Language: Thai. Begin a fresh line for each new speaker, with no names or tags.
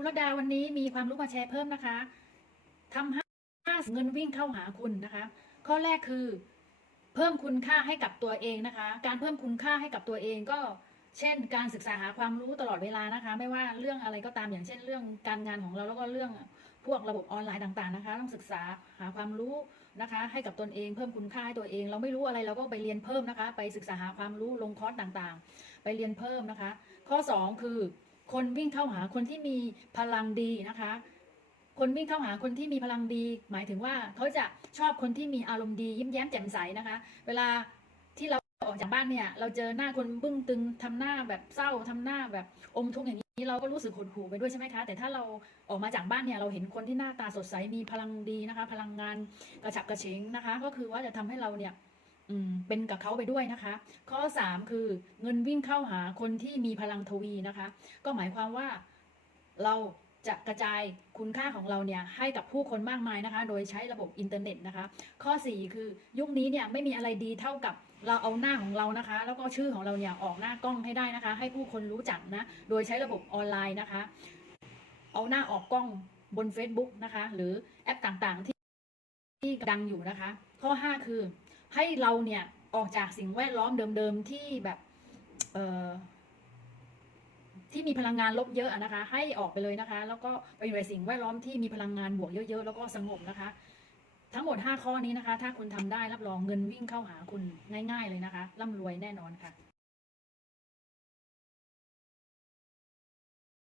คุณรัตดาวันนี้มีความรู้มาแชร์เพิ่มนะคะทำให้เงินวิ่งเข้าหาคุณนะคะ ข้อแรกคือ เพิ่มคุณค่าให้กับตัวเองนะคะ การเพิ่มคุณค่าให้กับตัวเองก็เช่น การศึกษาหาความรู้ตลอดเวลานะคะ ไม่ว่าเรื่องอะไรก็ตามอย่างเช่น เรื่องการงานของเราแล้วก็เรื่องพวกระบบออนไลน์ต่างๆนะคะ ต้องศึกษาหาความรู้นะคะ ให้กับตนเองเพิ่มคุณค่าให้ตัวเอง เราไม่รู้อะไรเราก็ไปเรียนเพิ่มนะคะ ไปศึกษาหาความรู้ลงคอร์สต่างๆ ไปเรียนเพิ่มนะคะ ข้อ 2 คือ คนวิ่งเข้าหาคนที่มีพลังดีนะคะ คนวิ่งเข้าหาคนที่มีพลังดี หมายถึงว่าเขาจะชอบคนที่มีอารมณ์ดียิ้มแย้มแจ่มใสนะคะ เวลาที่เราออกจากบ้านเนี่ย เราเจอหน้าคนบึ้งตึงทำหน้าแบบเศร้าทำหน้าแบบอมทุกข์อย่างนี้เราก็รู้สึกหดหู่ไปด้วยใช่ไหมคะ แต่ถ้าเราออกมาจากบ้านเนี่ยเราเห็นคนที่หน้าตาสดใสมีพลังดีนะคะ พลังงานกระฉับกระเฉงนะคะ ก็คือว่าจะทำให้เราเนี่ย เป็นกับเขาไปด้วยนะคะ ข้อ 3 คือเงินวิ่งเข้าหาคนที่มีพลังทวีนะคะ ก็หมายความว่าเราจะกระจายคุณค่าของเราเนี่ยให้กับผู้คนมากมายนะคะ โดยใช้ระบบอินเทอร์เน็ตนะคะ ข้อ 4 คือยุคนี้เนี่ยไม่มีอะไรดีเท่ากับเราเอาหน้าของเรานะคะ แล้วก็ชื่อของเราเนี่ยออกหน้ากล้องให้ได้นะคะ ให้ผู้คนรู้จักนะ โดยใช้ระบบออนไลน์นะคะ เอาหน้าออกกล้องบน Facebook นะคะ หรือแอปต่างๆที่ที่ดังอยู่นะคะ ข้อ 5 คือ ให้เราเนี่ยออกจากสิ่งแวดล้อมเดิมๆที่แบบเที่มีพลังงานลบเยอะนะคะ ให้ออกไปเลยนะคะ แล้วก็ไปอยู่ในสิ่งแวดล้อมที่มีพลังงานบวกเยอะ ๆ แล้วก็สงบนะคะ ทั้งหมด 5 ข้อนี้นะคะ ถ้าคุณทำได้รับรองเงินวิ่งเข้าหาคุณง่าย ๆ เลยนะคะร่ำรวยแน่นอนค่ะ